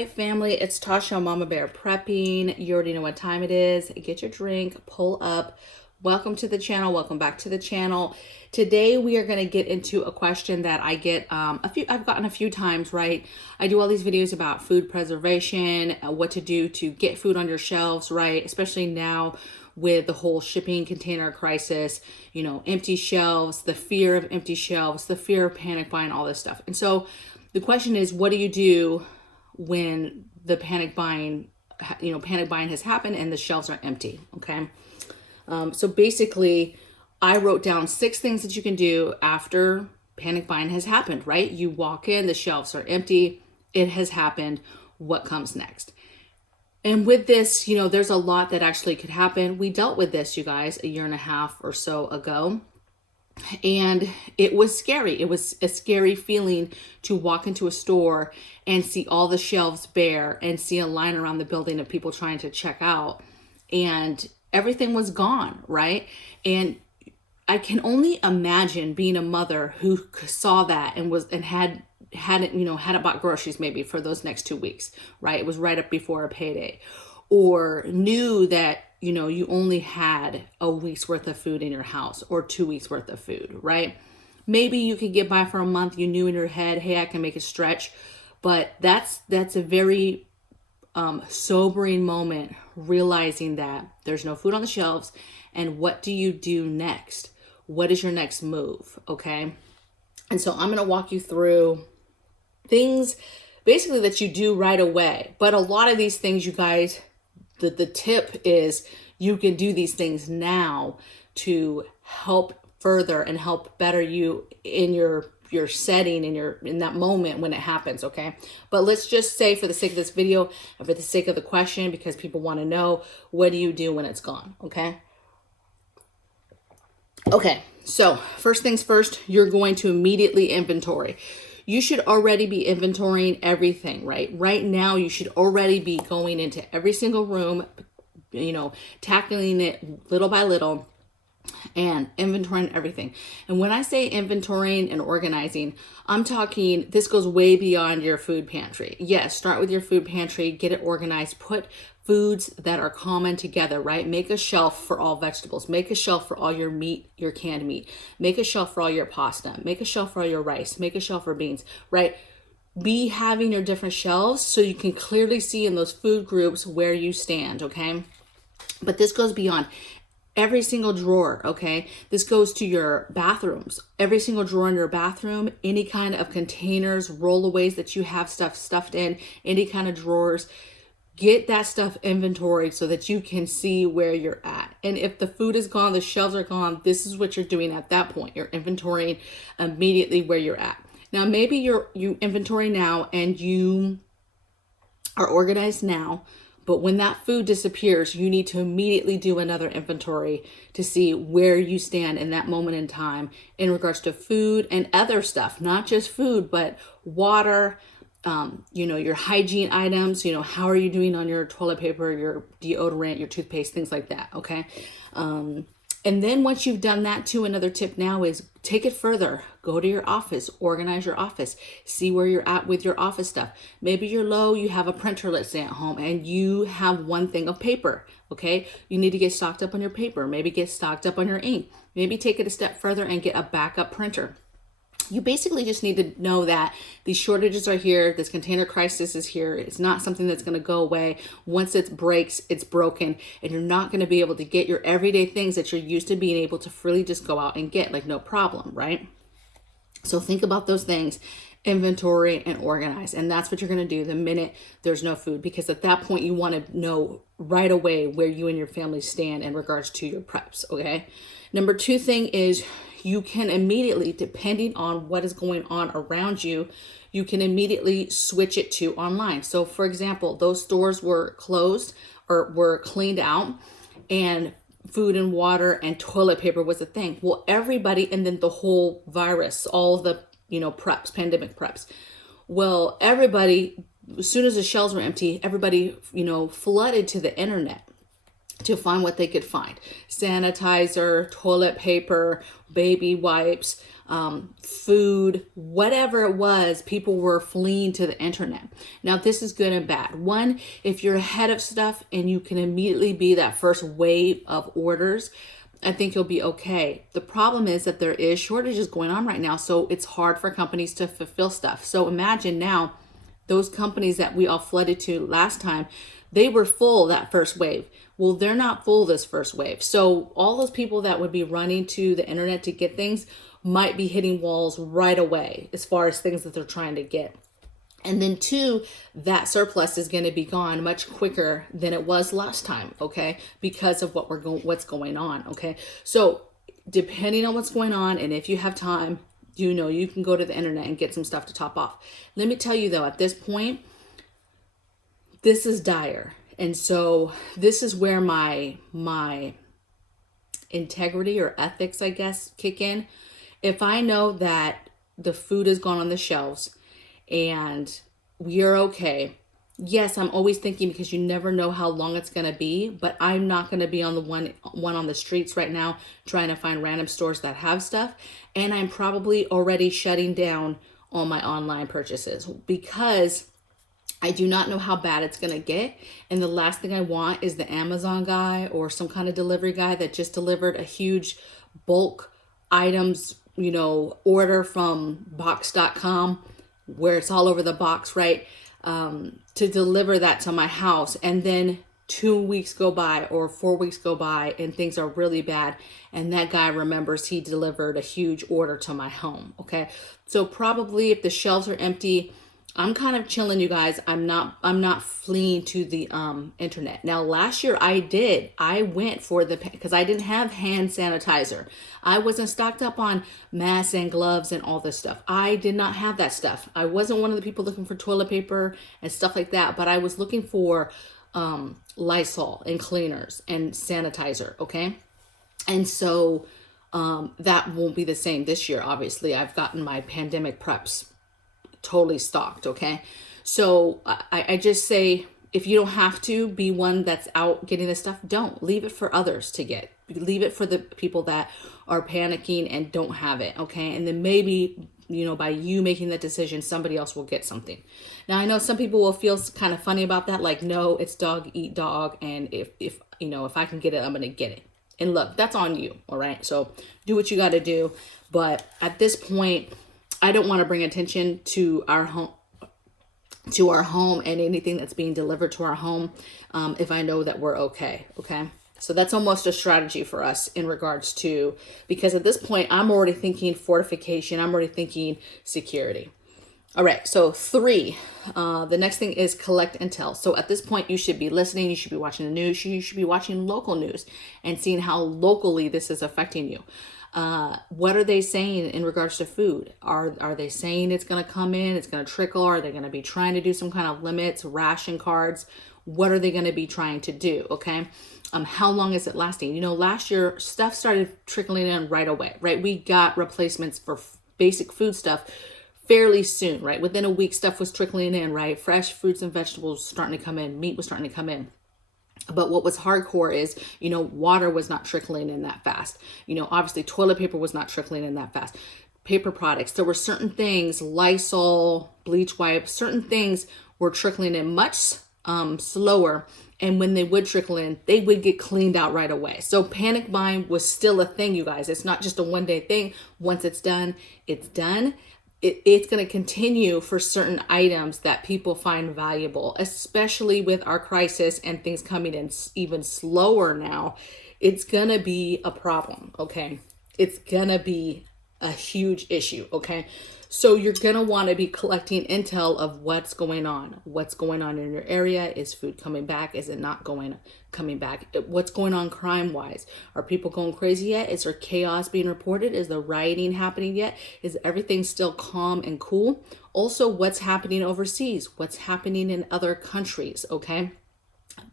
Hi family, it's Tasha, Mama Bear Prepping. You already know what time it is. Get your drink, pull up. Welcome to the channel. Welcome back to the channel. Today we are going to get into a question that I get I've gotten a few times, right? I do all these videos about food preservation, what to do to get food on your shelves, right? Especially now with the whole shipping container crisis, you know, empty shelves, the fear of empty shelves, the fear of panic buying, all this stuff. And so the question is, what do you do when the panic buying has happened and the shelves are empty? Okay. So basically I wrote down 6 things that you can do after panic buying has happened, right? You walk in, the shelves are empty. It has happened. What comes next? And with this, you know, there's a lot that actually could happen. We dealt with this, you guys, a year and a half or so ago. And it was scary. It was a scary feeling to walk into a store and see all the shelves bare and see a line around the building of people trying to check out, and everything was gone, right? And I can only imagine being a mother who saw that and hadn't bought groceries maybe for those next 2 weeks, right? It was right up before a payday, or knew that, you know, you only had a week's worth of food in your house or 2 weeks worth of food, right? Maybe you could get by for a month. You knew in your head, hey, I can make a stretch. But that's a very sobering moment, realizing that there's no food on the shelves. And what do you do next? What is your next move? Okay. And so I'm going to walk you through things basically that you do right away. But a lot of these things, you guys, the tip is you can do these things now to help further and help better you in your setting, in that moment when it happens. Okay. But let's just say, for the sake of this video and for the sake of the question, because people want to know, what do you do when it's gone? Okay. Okay. So first things first, you're going to immediately inventory. You should already be inventorying everything, right? Right now, you should already be going into every single room, you know, tackling it little by little and inventorying everything. And when I say inventorying and organizing, I'm talking, this goes way beyond your food pantry. Yes, start with your food pantry, get it organized, put foods that are common together, right? Make a shelf for all vegetables, make a shelf for all your meat, your canned meat, make a shelf for all your pasta, make a shelf for all your rice, make a shelf for beans, right? Be having your different shelves so you can clearly see in those food groups where you stand, okay? But this goes beyond every single drawer, okay? This goes to your bathrooms. Every single drawer in your bathroom, any kind of containers, rollaways that you have stuff stuffed in, any kind of drawers. Get that stuff inventoried so that you can see where you're at. And if the food is gone, the shelves are gone, this is what you're doing at that point. You're inventorying immediately where you're at. Now, maybe you inventory now and you are organized now, but when that food disappears, you need to immediately do another inventory to see where you stand in that moment in time in regards to food and other stuff, not just food, but water, you know, your hygiene items, you know, how are you doing on your toilet paper, your deodorant, your toothpaste, things like that. Okay. And then once you've done that too, another tip now is take it further. Go to your office, organize your office, see where you're at with your office stuff. Maybe you're low, you have a printer, let's say, at home, and you have one thing of paper. Okay. You need to get stocked up on your paper, maybe get stocked up on your ink, maybe take it a step further and get a backup printer. You basically just need to know that these shortages are here. This container crisis is here. It's not something that's going to go away. Once it breaks, it's broken, and you're not going to be able to get your everyday things that you're used to being able to freely just go out and get, like no problem, right? So think about those things, inventory and organize. And that's what you're going to do the minute there's no food, because at that point you want to know right away where you and your family stand in regards to your preps. Okay. Number 2 thing is, you can immediately, depending on what is going on around you, you can immediately switch it to online. So for example, those stores were closed or were cleaned out, and food and water and toilet paper was a thing. Well, everybody, and then the whole virus, all the, you know, preps, pandemic preps. Well, everybody, as soon as the shelves were empty, everybody, you know, flooded to the internet to find what they could find. Sanitizer, toilet paper, baby wipes, food, whatever it was, people were fleeing to the internet. Now, this is good and bad. One, if you're ahead of stuff and you can immediately be that first wave of orders, I think you'll be okay. The problem is that there is shortages going on right now, so it's hard for companies to fulfill stuff. So imagine now, those companies that we all flooded to last time, they were full that first wave. Well, they're not full this first wave. So all those people that would be running to the internet to get things might be hitting walls right away as far as things that they're trying to get. And then two, that surplus is going to be gone much quicker than it was last time, okay? Because of what's going on, okay? So depending on what's going on, and if you have time, you can go to the internet and get some stuff to top off. Let me tell you though, at this point, this is dire. And so this is where my integrity or ethics, I guess, kick in. If I know that the food is gone on the shelves and we are okay, yes, I'm always thinking, because you never know how long it's going to be, but I'm not going to be on the one on the streets right now trying to find random stores that have stuff. And I'm probably already shutting down all my online purchases because I do not know how bad it's going to get. And the last thing I want is the Amazon guy or some kind of delivery guy that just delivered a huge bulk items, order from box.com where it's all over the box, right? To deliver that to my house. And then 2 weeks go by or 4 weeks go by and things are really bad. And that guy remembers he delivered a huge order to my home. Okay. So probably if the shelves are empty, I'm kind of chilling, you guys. I'm not fleeing to the internet. Now, last year I went for because I didn't have hand sanitizer. I wasn't stocked up on masks and gloves and all this stuff. I did not have that stuff. I wasn't one of the people looking for toilet paper and stuff like that, but I was looking for Lysol and cleaners and sanitizer, okay? And so that won't be the same this year, obviously. I've gotten my pandemic preps totally stocked, okay? So I just say, if you don't have to be one that's out getting this stuff, don't. Leave it for others to get. Leave it for the people that are panicking and don't have it, okay? And then maybe, by you making that decision, somebody else will get something. Now, I know some people will feel kind of funny about that, like, no, it's dog eat dog, and if I can get it, I'm going to get it. And look, that's on you, all right? So do what you got to do. But at this point, I don't want to bring attention to our home and anything that's being delivered to our home if I know that we're okay. So that's almost a strategy for us in regards to, because at this point, I'm already thinking fortification. I'm already thinking security. All right. So 3, the next thing is collect intel. So at this point, you should be listening. You should be watching the news. You should be watching local news and seeing how locally this is affecting you. What are they saying in regards to food? Are they saying it's going to come in, it's going to trickle? Are they going to be trying to do some kind of limits, ration cards? What are they going to be trying to do? Okay. How long is it lasting? Last year stuff started trickling in right away, right? We got replacements for basic food stuff fairly soon, right? Within a week, stuff was trickling in, right? Fresh fruits and vegetables starting to come in, meat was starting to come in. But what was hardcore is, water was not trickling in that fast. Obviously toilet paper was not trickling in that fast. Paper products, there were certain things, Lysol, bleach wipes, certain things were trickling in much slower. And when they would trickle in, they would get cleaned out right away. So panic buying was still a thing, you guys. It's not just a one-day thing. Once it's done, it's done. It's going to continue for certain items that people find valuable, especially with our crisis and things coming in even slower now. It's going to be a problem, okay? It's going to be a huge issue, okay? So you're going to want to be collecting intel of what's going on in your area. Is food coming back? Is it not coming back? What's going on crime-wise? Are people going crazy yet? Is there chaos being reported? Is the rioting happening yet? Is everything still calm and cool? Also, what's happening overseas? What's happening in other countries, okay?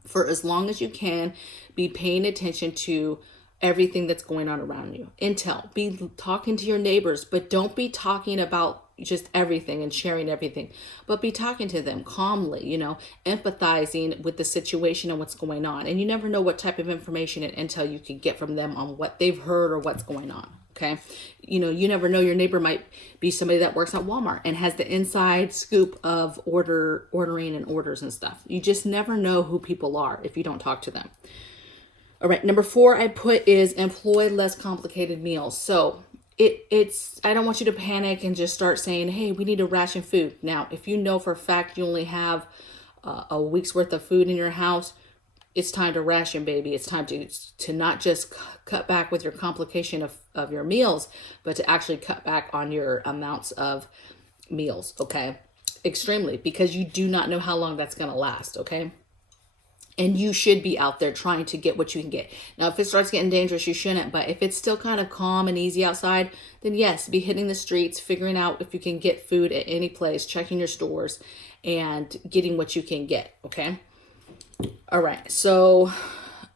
For as long as you can, be paying attention to everything that's going on around you. Intel, be talking to your neighbors, but don't be talking about just everything and sharing everything, but be talking to them calmly, empathizing with the situation and what's going on. And you never know what type of information and intel you can get from them on what they've heard or what's going on. Okay. You never know, your neighbor might be somebody that works at Walmart and has the inside scoop of ordering and orders and stuff. You just never know who people are if you don't talk to them. All right. Number 4 I put is employ less complicated meals. So I don't want you to panic and just start saying, hey, we need to ration food. Now, if you know for a fact you only have a week's worth of food in your house, it's time to ration, baby. It's time to not just cut back with your complication of your meals, but to actually cut back on your amounts of meals, okay? Extremely, because you do not know how long that's going to last, okay? And you should be out there trying to get what you can get. Now, if it starts getting dangerous, you shouldn't. But if it's still kind of calm and easy outside, then yes, be hitting the streets, figuring out if you can get food at any place, checking your stores, and getting what you can get, okay? All right, so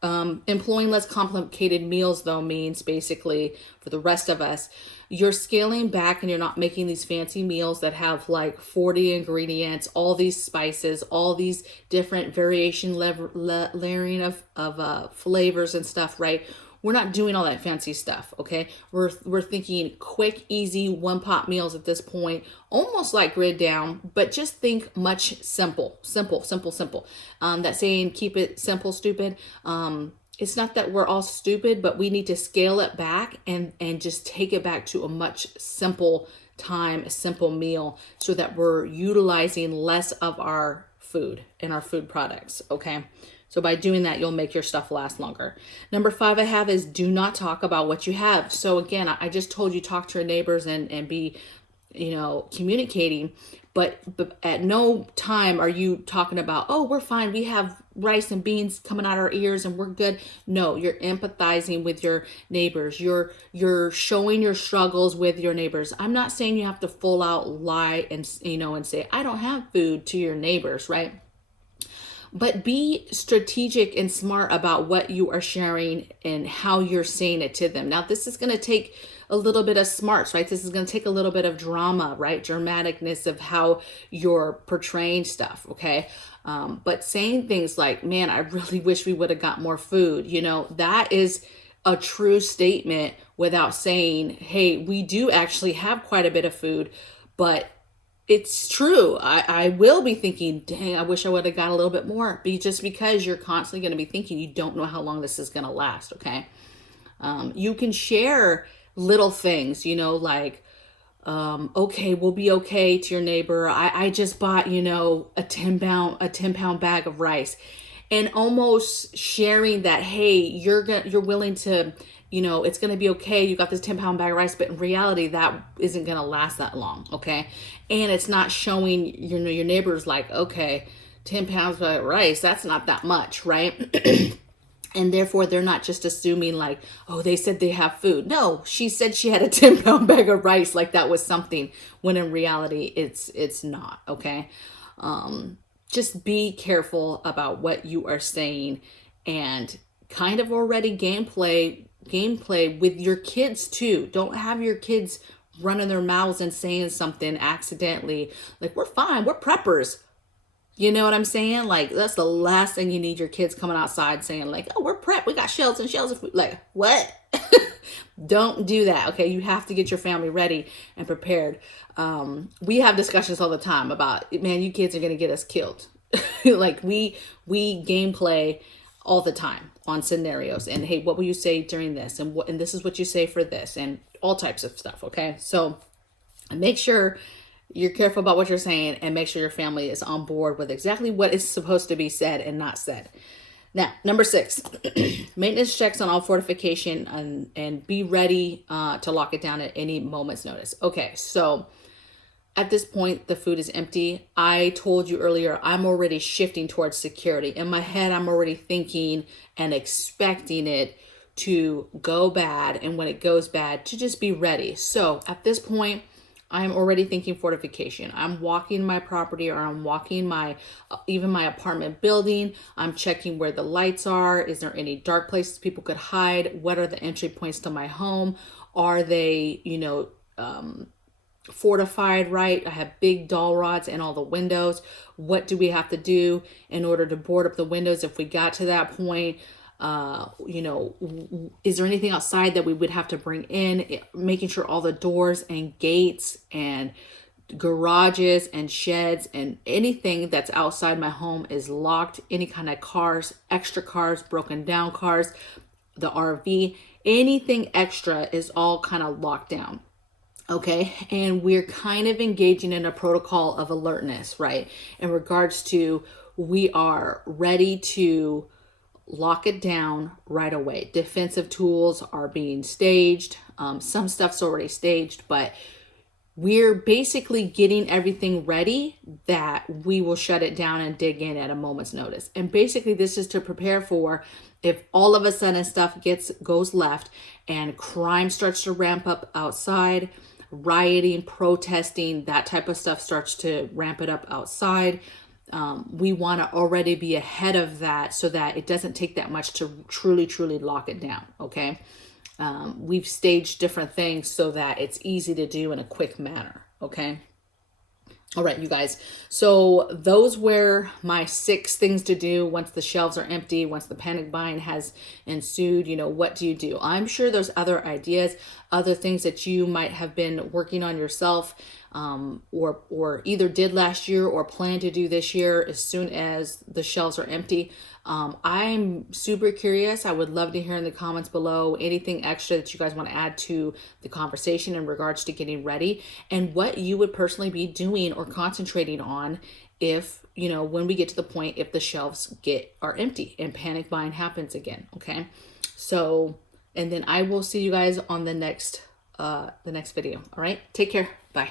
employing less complicated meals, though, means basically for the rest of us, you're scaling back and you're not making these fancy meals that have like 40 ingredients, all these spices, all these different variation layering of flavors and stuff, right? We're not doing all that fancy stuff, okay? We're thinking quick, easy, one-pot meals at this point, almost like grid down, but just think much simple. That saying, keep it simple, stupid. It's not that we're all stupid, but we need to scale it back and just take it back to a much simple time, a simple meal, so that we're utilizing less of our food and our food products, okay? So by doing that, you'll make your stuff last longer. Number 5 I have is do not talk about what you have. So again, I just told you talk to your neighbors and be, communicating, but at no time are you talking about, oh, we're fine, we have rice and beans coming out our ears and we're good. No, you're empathizing with your neighbors. You're showing your struggles with your neighbors. I'm not saying you have to full out lie and say, I don't have food to your neighbors, right? But be strategic and smart about what you are sharing and how you're saying it to them. Now, this is going to take a little bit of smarts, right? This is going to take a little bit of drama, right? Dramaticness of how you're portraying stuff, okay? But saying things like, man, I really wish we would have got more food. That is a true statement without saying, hey, we do actually have quite a bit of food, but it's true. I will be thinking, dang, I wish I would have got a little bit more. Just because you're constantly going to be thinking, you don't know how long this is going to last, okay? You can share little things, like, okay, we'll be okay to your neighbor. I just bought, a 10 pound bag of rice, and almost sharing that, hey, you're willing to, it's going to be okay. You got this 10 pound bag of rice, but in reality, that isn't going to last that long. Okay. And it's not showing, your neighbors like, okay, 10 pounds of rice, that's not that much. Right. And therefore they're not just assuming like, oh, they said they have food. No, she said she had a 10 pound bag of rice. Like that was something, when in reality, it's not. Okay. Just be careful about what you are saying, and kind of already gameplay with your kids too. Don't have your kids running their mouths and saying something accidentally like, we're fine, we're preppers. You know what I'm saying? Like, that's the last thing you need your kids coming outside saying like, oh, we're prepped, we got shelves and shelves of food. Like, what? Don't do that. Okay. You have to get your family ready and prepared. We have discussions all the time about, man, you kids are going to get us killed. Like we gameplay all the time on scenarios, and hey, what will you say during this? And this is what you say for this, and all types of stuff. Okay. So make sure you're careful about what you're saying, and make sure your family is on board with exactly what is supposed to be said and not said. Now, number 6, maintenance checks on all fortification and be ready to lock it down at any moment's notice. Okay, so at this point, the food is empty. I told you earlier, I'm already shifting towards security. In my head, I'm already thinking and expecting it to go bad. And when it goes bad, to just be ready. So at this point, I'm already thinking fortification. I'm walking my property, or I'm walking even my apartment building. I'm checking where the lights are. Is there any dark places people could hide? What are the entry points to my home? Are they, fortified, right? I have big dowel rods in all the windows. What do we have to do in order to board up the windows if we got to that point? You know, is there anything outside that we would have to bring in? Making sure all the doors and gates and garages and sheds and anything that's outside my home is locked. Any kind of cars, extra cars, broken down cars, the RV, anything extra is all kind of locked down. Okay, and we're kind of engaging in a protocol of alertness, right? In regards to, we are ready to lock it down right away. Defensive tools are being staged. Some stuff's already staged, but we're basically getting everything ready that we will shut it down and dig in at a moment's notice. And basically this is to prepare for if all of a sudden stuff goes left and crime starts to ramp up outside, rioting, protesting, that type of stuff starts to ramp it up outside. We want to already be ahead of that so that it doesn't take that much to truly lock it down. Okay. We've staged different things so that it's easy to do in a quick manner. Okay. All right, you guys. So those were my 6 things to do once the shelves are empty, once the panic buying has ensued. You know, what do you do? I'm sure there's other ideas, other things that you might have been working on yourself, or either did last year or plan to do this year as soon as the shelves are empty. I'm super curious. I would love to hear in the comments below anything extra that you guys want to add to the conversation in regards to getting ready, and what you would personally be doing or concentrating on if, you know, when we get to the point, if the shelves are empty and panic buying happens again. Okay. So, and then I will see you guys on the next video. All right. Take care. Bye.